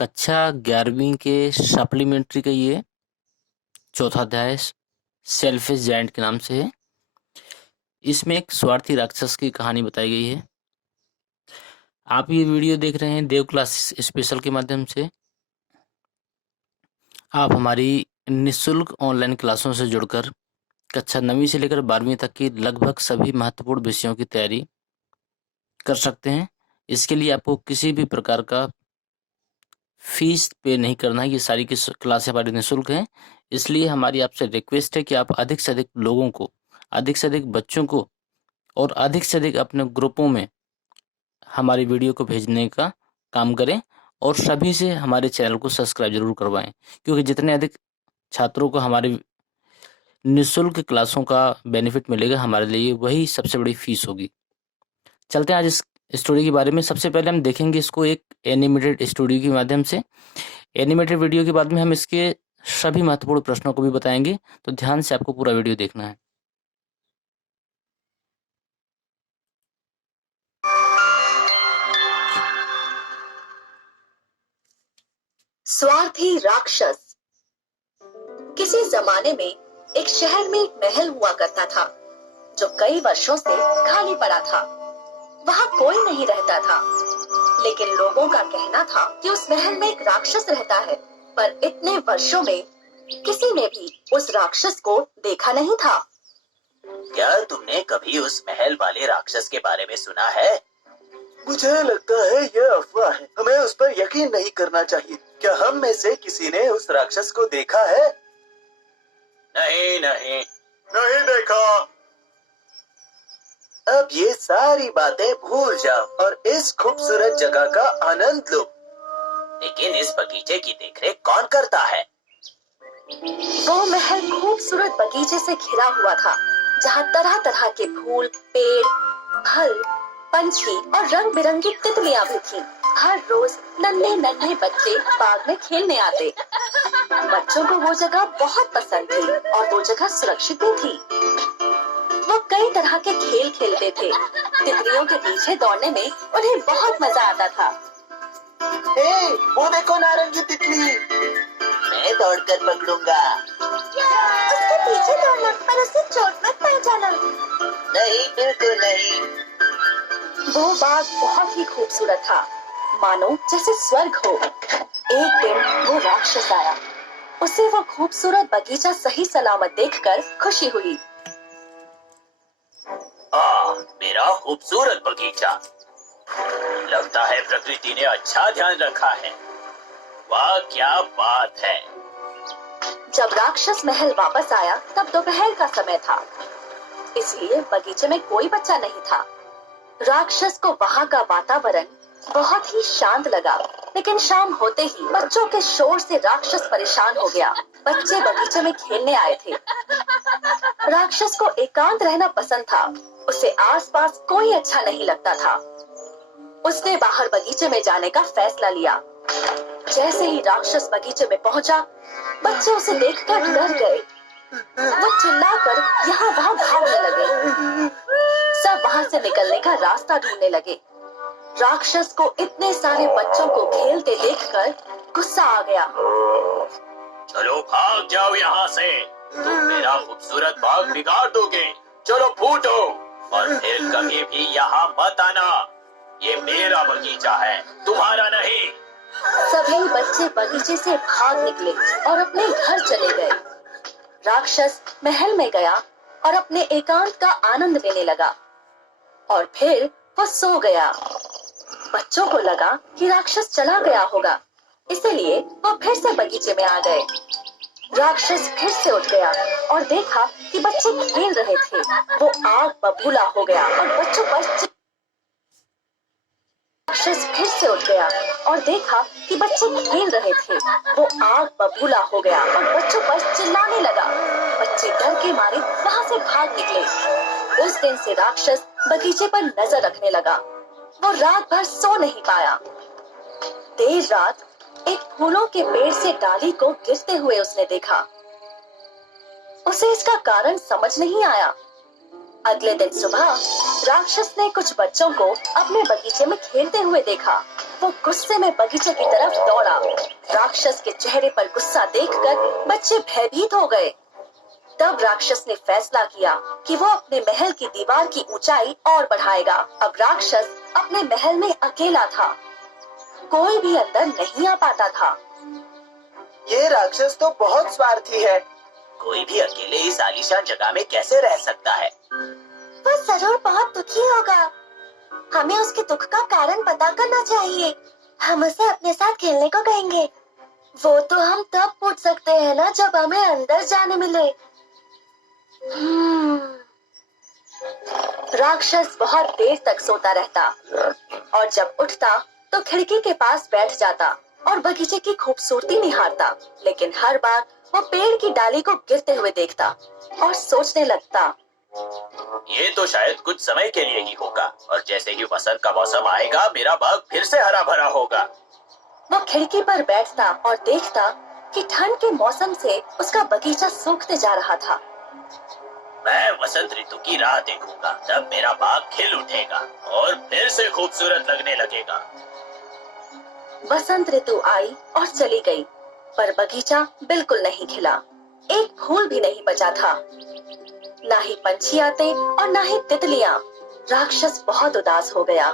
कक्षा 11वीं के सप्लीमेंट्री का ये चौथा अध्याय सेल्फिश जायंट के नाम से है। इसमें एक स्वार्थी राक्षस की कहानी बताई गई है। आप ये वीडियो देख रहे हैं देव क्लास स्पेशल के माध्यम से। आप हमारी निःशुल्क ऑनलाइन क्लासों से जुड़कर कक्षा 9वीं से लेकर 12वीं तक की लगभग सभी महत्वपूर्ण विषयों की तैयारी कर सकते हैं। इसके लिए आपको किसी भी प्रकार का फीस पे नहीं करना है। ये सारी की क्लासें हमारी निःशुल्क हैं। इसलिए हमारी आपसे रिक्वेस्ट है कि आप अधिक से अधिक लोगों को, अधिक से अधिक बच्चों को और अधिक से अधिक अपने ग्रुपों में हमारी वीडियो को भेजने का काम करें और सभी से हमारे चैनल को सब्सक्राइब जरूर करवाएं, क्योंकि जितने अधिक छात्रों को हमारे निःशुल्क क्लासों का बेनिफिट मिलेगा, हमारे लिए वही सबसे बड़ी फीस होगी। चलते हैं आज इस स्टोरी के बारे में। सबसे पहले हम देखेंगे इसको एक एनिमेटेड स्टोरी के माध्यम से। एनिमेटेड वीडियो के बाद में हम इसके सभी महत्वपूर्ण प्रश्नों को भी बताएंगे, तो ध्यान से आपको पूरा वीडियो देखना है। स्वार्थी राक्षस। किसी जमाने में एक शहर में एक महल हुआ करता था जो कई वर्षों से खाली पड़ा था। वहाँ कोई नहीं रहता था, लेकिन लोगों का कहना था कि उस महल में एक राक्षस रहता है। पर इतने वर्षों में किसी ने भी उस राक्षस को देखा नहीं था। क्या तुमने कभी उस महल वाले राक्षस के बारे में सुना है? मुझे लगता है यह अफवाह है। हमें उस पर यकीन नहीं करना चाहिए। क्या हम में से किसी ने उस राक्षस को देखा है? नहीं नहीं नहीं देखा। अब ये सारी बातें भूल जाओ और इस खूबसूरत जगह का आनंद लो। लेकिन इस बगीचे की देखरेख कौन करता है? वो महल खूबसूरत बगीचे से घिरा हुआ था, जहाँ तरह तरह के फूल, पेड़, फल, पंछी और रंग बिरंगी तितलियां भी थीं। हर रोज नन्हे नन्हे बच्चे बाग में खेलने आते। बच्चों को वो जगह बहुत पसंद थी और वो जगह सुरक्षित भी थी। वो कई तरह के खेल खेलते थे। तितलियों के पीछे दौड़ने में उन्हें बहुत मजा आता था। वो देखो नारंगी तितली। मैं दौड़कर पकड़ूंगा। उसके पीछे दौड़ना, पर उसे चोट मत पहुंचाना। नहीं, बिल्कुल नहीं। वो बाग बहुत ही खूबसूरत था, मानो जैसे स्वर्ग हो। एक दिन वो राक्षस आया। उसे वो खूबसूरत बगीचा सही सलामत देखकर खुशी हुई। मेरा खूबसूरत बगीचा। लगता है प्रकृति ने अच्छा ध्यान रखा है। वाह, क्या बात है। जब राक्षस महल वापस आया तब दोपहर का समय था, इसलिए बगीचे में कोई बच्चा नहीं था। राक्षस को वहाँ का वातावरण बहुत ही शांत लगा, लेकिन शाम होते ही बच्चों के शोर से राक्षस परेशान हो गया। बच्चे बगीचे में खेलने आए थे। राक्षस को एकांत रहना पसंद था। उसे आसपास कोई अच्छा नहीं लगता था। उसने बाहर बगीचे में जाने का फैसला लिया। जैसे ही राक्षस बगीचे में पहुंचा, बच्चे उसे देखकर डर गए। वो चिल्लाकर यहाँ वहाँ भागने लगे। सब वहाँ से निकलने का रास्ता ढूंढने लगे। राक्षस को इतने सारे बच्चों को खेलते देखकर गुस्सा आ गया। चलो भाग जाओ यहाँ से। तुम मेरा खूबसूरत बाग बिगाड़ दोगे। चलो फूटो और फिर कभी भी यहाँ मत आना। ये मेरा बगीचा है, तुम्हारा नहीं। सभी बच्चे बगीचे से भाग निकले और अपने घर चले गए। राक्षस महल में गया और अपने एकांत का आनंद लेने लगा और फिर वो सो गया। बच्चों को लगा कि राक्षस चला गया होगा, इसलिए वो फिर से बगीचे में आ गए। राक्षस फिर से उठ गया और देखा कि बच्चे खेल रहे थे। वो आग बबूला हो गया और बच्चों पर राक्षस फिर से उठ गया और देखा कि बच्चे खेल रहे थे। वो आग बबूला हो गया और बच्चों पर चिल्लाने लगा। बच्चे डर के मारे वहाँ से भाग निकले। उस दिन से राक्षस बगीचे पर नजर रखने लगा। वो रात भर सो नहीं पाया। देर रात एक फूलों के पेड़ से डाली को गिरते हुए उसने देखा। उसे इसका कारण समझ नहीं आया। अगले दिन सुबह राक्षस ने कुछ बच्चों को अपने बगीचे में खेलते हुए देखा। वो गुस्से में बगीचे की तरफ दौड़ा। राक्षस के चेहरे पर गुस्सा देखकर बच्चे भयभीत हो गए। तब राक्षस ने फैसला किया कि वो अपने महल की दीवार की ऊंचाई और बढ़ाएगा। अब राक्षस अपने महल में अकेला था, कोई भी अंदर नहीं आ पाता था। ये राक्षस तो बहुत स्वार्थी है। कोई भी अकेले इस आलीशान जगह में कैसे रह सकता है? वो जरूर बहुत दुखी होगा। हमें उसके दुख का कारण पता करना चाहिए। हम उसे अपने साथ खेलने को कहेंगे। वो तो हम तब पूछ सकते हैं ना जब हमें अंदर जाने मिले। राक्षस बहुत देर तक सोता रहता और जब उठता तो खिड़की के पास बैठ जाता और बगीचे की खूबसूरती निहारता। लेकिन हर बार वो पेड़ की डाली को गिरते हुए देखता और सोचने लगता, ये तो शायद कुछ समय के लिए ही होगा और जैसे ही वसंत का मौसम आएगा मेरा बाग फिर से हरा भरा होगा। वो खिड़की पर बैठता और देखता कि ठंड के मौसम से उसका बगीचा सूखते जा रहा था। मैं वसंत ऋतु की राह देखूंगा, तब मेरा बाग खिल उठेगा और फिर से खूबसूरत लगने लगेगा। वसंत ऋतु आई और चली गई, पर बगीचा बिल्कुल नहीं खिला। एक फूल भी नहीं बचा था। ना ही पंछी आते और ना ही तितलियां। राक्षस बहुत उदास हो गया।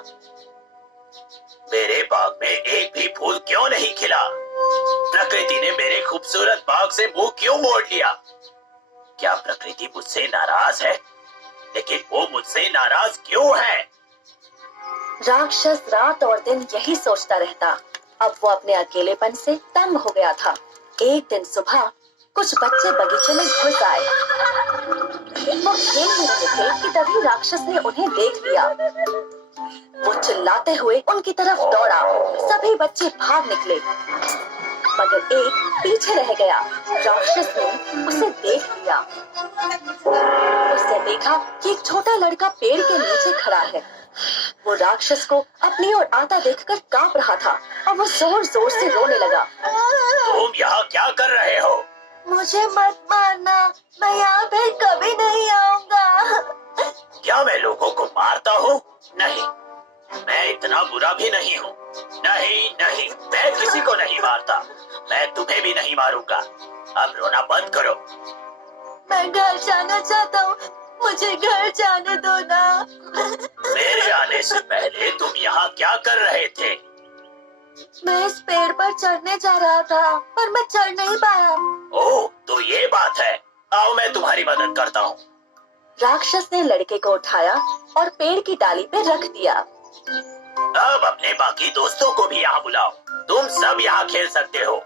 मेरे बाग में एक भी फूल क्यों नहीं खिला? प्रकृति ने मेरे खूबसूरत बाग से मुंह क्यों मोड़ लिया? क्या प्रकृति मुझसे नाराज है? लेकिन वो मुझसे नाराज क्यों है? राक्षस रात और दिन यही सोचता रहता। अब वो अपने अकेलेपन से तंग हो गया था। एक दिन सुबह कुछ बच्चे बगीचे में घुस आए। वो खेल ही रहे थे कि तभी राक्षस ने उन्हें देख लिया। वो चिल्लाते हुए उनकी तरफ दौड़ा। सभी बच्चे भाग निकले, मगर एक पीछे रह गया। राक्षस ने उसे देख लिया। उसने देखा कि एक छोटा लड़का पेड़ के नीचे खड़ा है। वो राक्षस को अपनी ओर आता देखकर कांप रहा था और वो जोर जोर से रोने लगा। तुम यहाँ क्या कर रहे हो? मुझे मत मारना, मैं यहाँ फिर कभी नहीं आऊंगा। क्या मैं लोगों को मारता हूँ? नहीं, मैं इतना बुरा भी नहीं हूँ। नहीं नहीं, मैं किसी को नहीं मारता। मैं तुम्हें भी नहीं मारूंगा। अब रोना बंद करो। मैं घर जाना चाहता हूँ, मुझे घर जाने दो ना। मेरे आने से पहले तुम यहाँ क्या कर रहे थे? मैं इस पेड़ पर चढ़ने जा रहा था, पर मैं चढ़ नहीं पाया। ओह, तो ये बात है। आओ मैं तुम्हारी मदद करता हूँ। राक्षस ने लड़के को उठाया और पेड़ की डाली पे रख दिया। अब अपने बाकी दोस्तों को भी यहाँ बुलाओ। तुम सब यहाँ खेल सकते हो।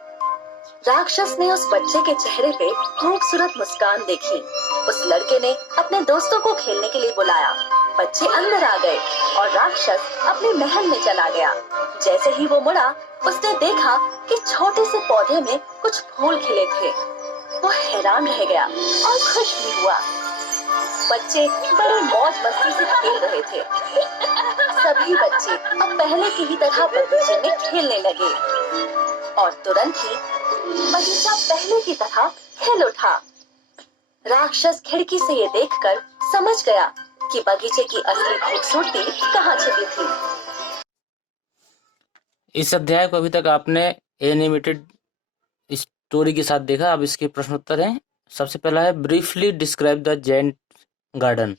राक्षस ने उस बच्चे के चेहरे पे खूबसूरत मुस्कान देखी। उस लड़के ने अपने दोस्तों को खेलने के लिए बुलाया। बच्चे अंदर आ गए और राक्षस अपने महल में चला गया। जैसे ही वो मुड़ा, उसने देखा कि छोटे से पौधे में कुछ फूल खिले थे। वो हैरान रह गया और खुश भी हुआ। बच्चे बड़े मौज मस्ती से खेल रहे थे। सभी बच्चे अब पहले की ही तरह बगीचे में खेलने लगे और तुरंत ही बगीचा पहले की तरह खिल उठा। राक्षस खिड़की से ये देखकर समझ गया कि बगीचे की असली खूबसूरती कहाँ छिपी थी। इस अध्याय को अभी तक आपने एनिमेटेड स्टोरी के साथ देखा। अब इसके प्रश्न उत्तर हैं। सबसे पहला है briefly describe the giant garden.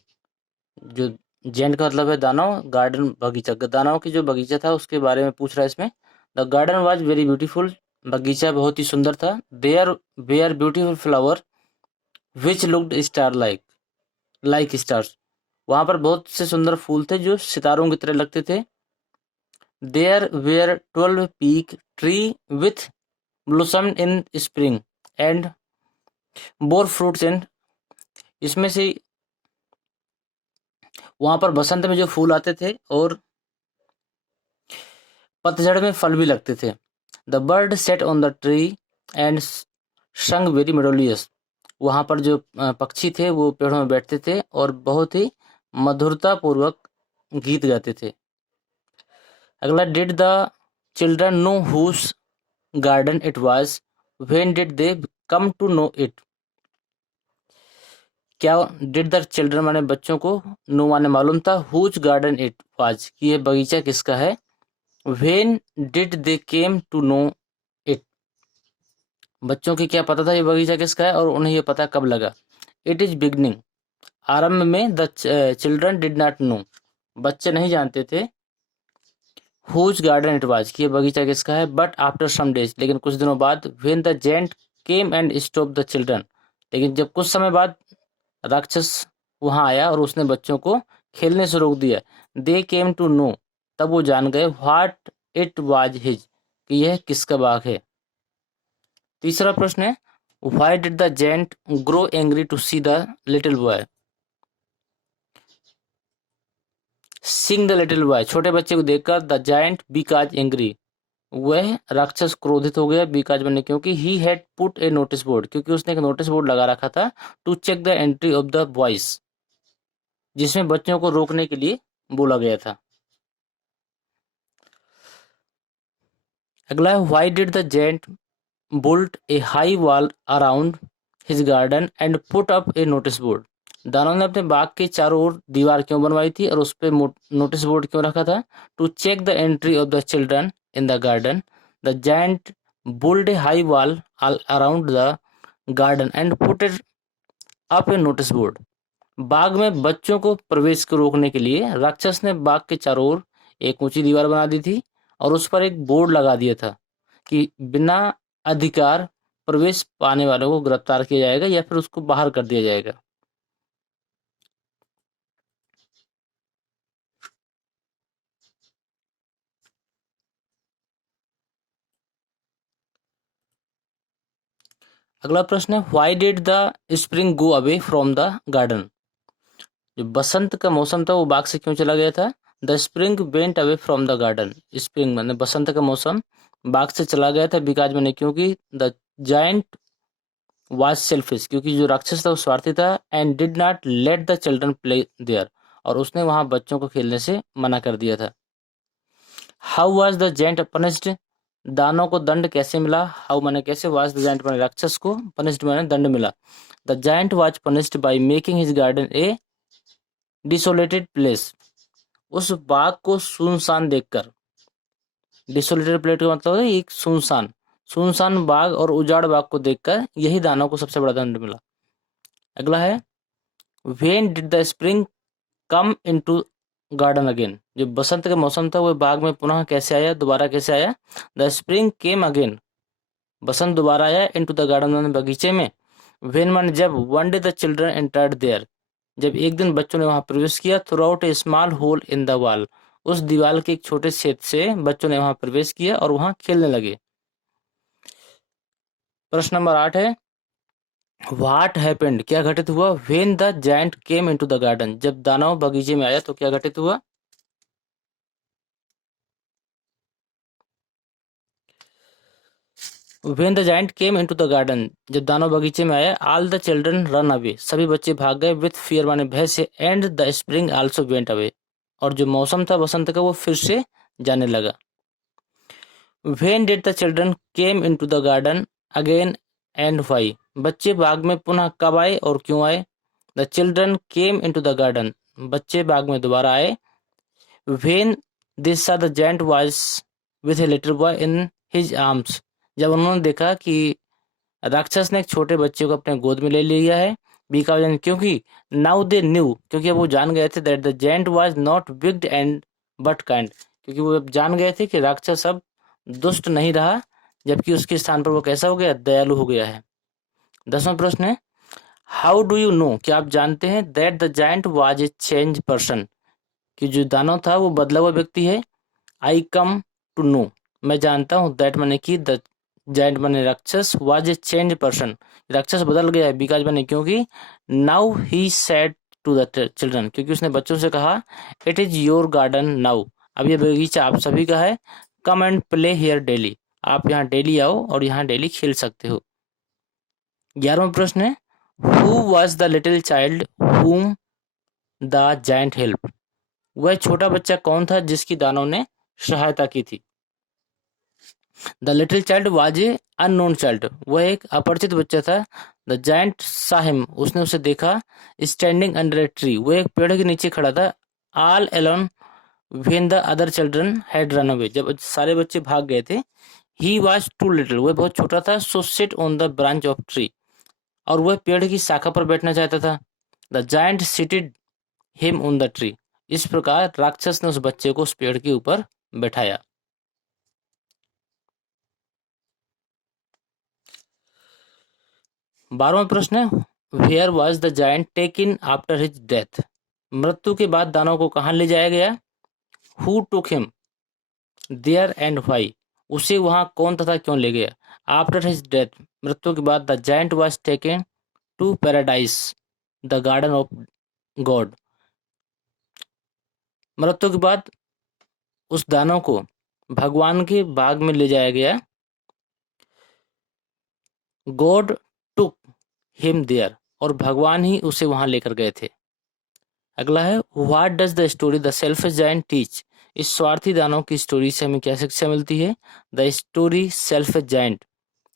जो जेंट का मतलब है दानव, गार्डन बगीचा। दानव की जो बगीचा था उसके बारे में पूछ रहा है इसमें। The garden was very beautiful. बगीचा बहुत ही सुंदर था। There were beautiful flower which looked star like stars. वहां पर बहुत से सुंदर फूल थे जो सितारों की तरह लगते थे। There were 12 peach tree with blossomed in spring and bore fruits and. इसमें से वहां पर बसंत में जो फूल आते थे और पतझड़ में फल भी लगते थे। The bird set on the tree and संग वेरी मेलोडियस। वहां पर जो पक्षी थे वो पेड़ों में बैठते थे और बहुत ही मधुरता पूर्वक गीत गाते थे। अगला, did the children know whose garden it was when did they come to know it. क्या डिड द चिल्ड्रन माने बच्चों को, नो माने मालूम था, हुज गार्डन इट वाज कि ये बगीचा किसका है। When did they came to know it. बच्चों की क्या पता था ये बगीचा किसका है और उन्हें ये पता कब लगा। इट इज बिगनिंग, आरंभ में। The children did not know, बच्चे नहीं जानते थे। हुज गार्डन इट वाज, कि ये बगीचा किसका है। बट आफ्टर सम डेज, लेकिन कुछ दिनों बाद। When the giant came and stop the children, लेकिन जब कुछ समय बाद राक्षस वहां आया और उसने बच्चों को खेलने से रोक दिया। दे केम टू नो, तब वो जान गए। व्हाट इट वाज हिज, कि यह किसका बाग है। तीसरा प्रश्न है, why did the giant grow angry to see the little boy. Seeing the little boy, छोटे बच्चे को देखकर। द जायंट बिकाज एंग्री, वह राक्षस क्रोधित हो गया। बिकाज बने क्योंकि। He had put a notice board, क्योंकि उसने एक नोटिस बोर्ड लगा रखा था। To check the entry of the boys, जिसमें बच्चों को रोकने के लिए बोला गया था। अगला है, why did the giant built a high wall around his garden and put up a notice board. दानव ने अपने बाग के चारों ओर दीवार क्यों बनवाई थी और उस पर नोटिस बोर्ड क्यों रखा था। To check the entry of the children in the garden. The giant built a high wall around the garden and put it up a notice board. बाग में बच्चों को प्रवेश को रोकने के लिए राक्षस ने बाग के चारों ओर एक ऊंची दीवार बना दी थी और उस पर एक बोर्ड लगा दिया था कि बिना अधिकार प्रवेश पाने वालों को गिरफ्तार किया जाएगा या फिर उसको बाहर कर दिया जाएगा। अगला प्रश्न है, why did the spring go away from the garden. जो बसंत का मौसम था वो बाग से क्यों चला गया था। The spring went away from the garden, spring मैंने बसंत का मौसम बाग से चला गया था। बिकॉज मैंने क्योंकि। द जायंट वाज सेल्फिश, क्योंकि जो राक्षस था वो स्वार्थी था। And did not let the children play there, और उसने वहां बच्चों को खेलने से मना कर दिया था। How was the giant punished, दानव को दंड कैसे मिला। हाउ माने कैसे, वाज द जायंट माने राक्षस को, पनिश्ड माने दंड मिला। The giant was punished by making his garden a desolated place, उस बाग को सुनसान देखकर। डिसोलेटेड प्लेस का मतलब है एक सुनसान, सुनसान बाग और उजाड़ बाग को देखकर यही दानव को सबसे बड़ा दंड मिला। अगला है, when did the spring come into garden again, जो बसंत का मौसम था वो बाग में पुनः कैसे आया, दोबारा कैसे आया। द स्प्रिंग केम अगेन, बसंत दोबारा आया। इनटू द गार्डन, बगीचे में। व्हेन माने जब। One day the children entered there, जब एक दिन बच्चों ने वहां प्रवेश किया। Through out a small hole in the wall, उस दीवार के एक छोटे छेद से बच्चों ने वहां प्रवेश किया और वहां खेलने लगे। प्रश्न नंबर 8 है, व्हाट हैपेंड, क्या घटित हुआ। When the giant came into the garden, जब दानव बगीचे में आया तो क्या घटित हुआ। When the giant came into the garden, जब दानव बगीचे में आया। All the children run away, सभी बच्चे भाग गए। विथ फियर माने भय से। And the spring also went away, और जो मौसम था बसंत का वो फिर से जाने लगा। When did the children came into the garden again and why, बच्चे बाग में पुनः कब आए और क्यों आए। The children came into the garden, बच्चे बाग में दोबारा आए। When they saw the giant was with a little boy in his arms, जब उन्होंने देखा कि राक्षस ने एक छोटे बच्चे को अपने गोद में ले लिया है। बिकॉज क्योंकि। नाउ दे न्यू, क्योंकि अब वो जान गए थे। That the giant was not wicked and but kind, क्योंकि वो अब जान गए थे कि राक्षस अब दुष्ट नहीं रहा, जबकि उसके स्थान पर वो कैसा हो गया, दयालु हो गया है। 10वां प्रश्न है, हाउ डू यू नो, क्या आप जानते हैं। That the giant was a change person, कि जो दानव था वो बदला हुआ व्यक्ति है। आई कम टू नो, मैं जानता हूँ। दैट माने कि। द जायंट माने राक्षस। वाज ए चेंज पर्सन, राक्षस बदल गया है। बिकॉज माने क्योंकि। Now he said to the children, क्योंकि उसने बच्चों से कहा। It is your garden now, अब ये बगीचा आप सभी का है। Come and play here daily, आप यहाँ डेली आओ और यहाँ डेली खेल सकते हो। 11वां प्रश्न है, who was the little child whom the giant help, वह छोटा बच्चा कौन था जिसकी दानव ने सहायता की थी। The little child was a unknown child, वह एक अपरिचित बच्चा था। द जायंट सॉ हिम, उसने उसे देखा। स्टैंडिंग अंडर ए ट्री, वह एक पेड़ के नीचे खड़ा था। All alone when the other children had run away, जब सारे बच्चे भाग गए थे। ही वॉज टू लिटिल, वह बहुत छोटा था। So sit on the branch of tree, और वह पेड़ की शाखा पर बैठना चाहता था। The giant seated him on the tree, इस प्रकार राक्षस ने उस बच्चे को उस पेड़ के ऊपर बैठाया। 12वां प्रश्न है, where was the giant taken after his death, मृत्यु के बाद दानव को कहाँ ले जाया गया। Who took him there and why, उसे वहां कौन तथा क्यों ले गया। आफ्टर हिज डेथ, मृत्यु के बाद, the giant was taken to paradise the garden of God, मृत्यु के बाद उस दानव को भगवान के बाग में ले जाया गया। गॉड टुक हिम देयर, और भगवान ही उसे वहां लेकर गए थे। अगला है, what does the story the selfish giant teach, इस स्वार्थी दानव की स्टोरी से हमें क्या शिक्षा मिलती है। द स्टोरी सेल्फिश जायंट,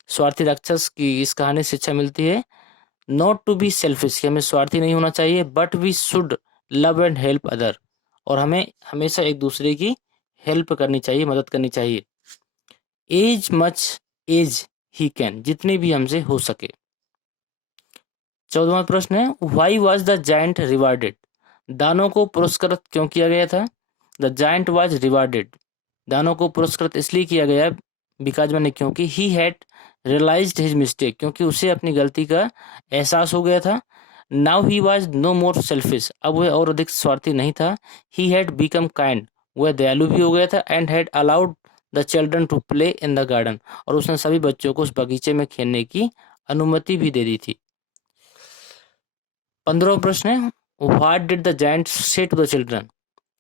स्वार्थी राक्षस की इस कहानी से शिक्षा मिलती है। नॉट टू बी सेल्फिश, कि हमें स्वार्थी नहीं होना चाहिए। But we should love and help other, और हमें हमेशा एक दूसरे की हेल्प करनी चाहिए, मदद करनी चाहिए। As much as he can, जितने भी हमसे हो सके। 14वां प्रश्न है, why was the giant rewarded, दानों को पुरस्कृत क्यों किया गया था। द जायंट वॉज रिवार्डेड, दानों को पुरस्कृत इसलिए किया गया बिकॉज मैंने क्योंकि he had realised his mistake, क्योंकि उसे अपनी गलती का एहसास हो गया था। Now he was no more selfish, अब वह और अधिक स्वार्थी नहीं था। ही हैड बिकम काइंड, वह दयालु भी हो गया था। And had allowed the children to play in the garden, और उसने सभी बच्चों को उस बगीचे में खेलने की अनुमति भी दे दी थी। 15वां प्रश्न है, what did the giant say to the children,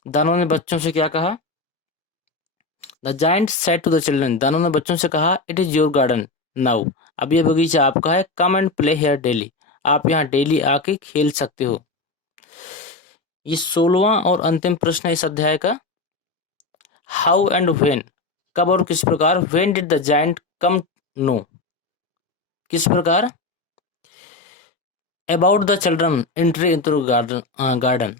दानों ने बच्चों से क्या कहा। The giant said to the children, दानों ने बच्चों से कहा, it is your garden now, अब यह बगीचा आपका है। Come and play here daily, आप यहाँ डेली आके खेल सकते हो। ये 16वां और अंतिम प्रश्न है इस अध्याय का। हाउ एंड व्हेन, कब और किस प्रकार। When did the giant come know, किस प्रकार। About the children entry into garden,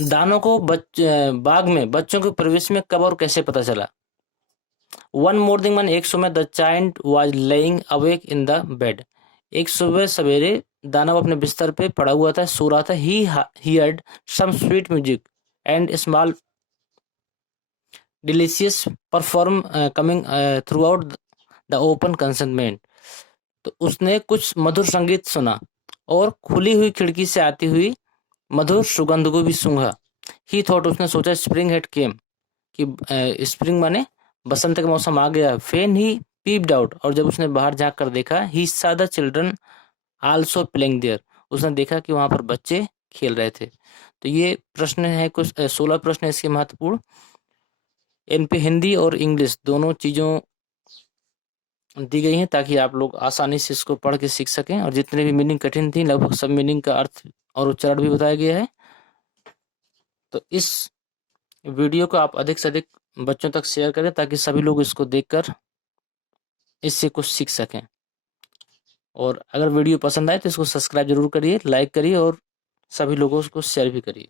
दानों को बाग में बच्चों के प्रवेश में कब और कैसे पता चला। वन मॉर्निंग मन, एक सुबह, the giant was laying awake in the bed, एक सुबह सवेरे दानव अपने बिस्तर पे पड़ा हुआ था, सो रहा था। He heard some sweet music and small delicious perfume coming through out the open casement, तो उसने कुछ मधुर संगीत सुना और खुली हुई खिड़की से आती हुई मधुर सुगंध को भी सूंघा। ही थॉट, उसने सोचा, स्प्रिंग हेड केम, कि स्प्रिंग माने बसंत का मौसम आ गया। फेन ही पीप्ड आउट, और जब उसने बाहर झांक कर देखा, he saw the children also playing there, उसने देखा कि वहां पर बच्चे खेल रहे थे। तो ये प्रश्न है कुछ 16 प्रश्न है इसके महत्वपूर्ण। इन पे हिंदी और इंग्लिश दोनों चीज़ों दी गई हैं ताकि आप लोग आसानी से इसको पढ़ के सीख सकें, और जितने भी मीनिंग कठिन थी लगभग सब मीनिंग का अर्थ और उच्चारण भी बताया गया है। तो इस वीडियो को आप अधिक से अधिक बच्चों तक शेयर करें ताकि सभी लोग इसको देखकर इससे कुछ सीख सकें। और अगर वीडियो पसंद आए तो इसको सब्सक्राइब जरूर करिए, लाइक करिए और सभी लोगों को शेयर भी करिए।